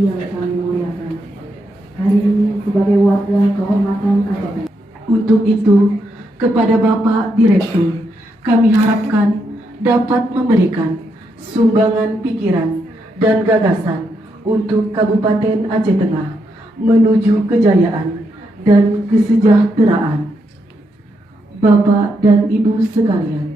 yang kami muliakan. Hari ini sebagai warga kehormatan Aceh. Untuk itu, kepada Bapak Direktur, kami harapkan dapat memberikan sumbangan pikiran dan gagasan untuk Kabupaten Aceh Tengah menuju kejayaan dan kesejahteraan. Bapak dan Ibu sekalian,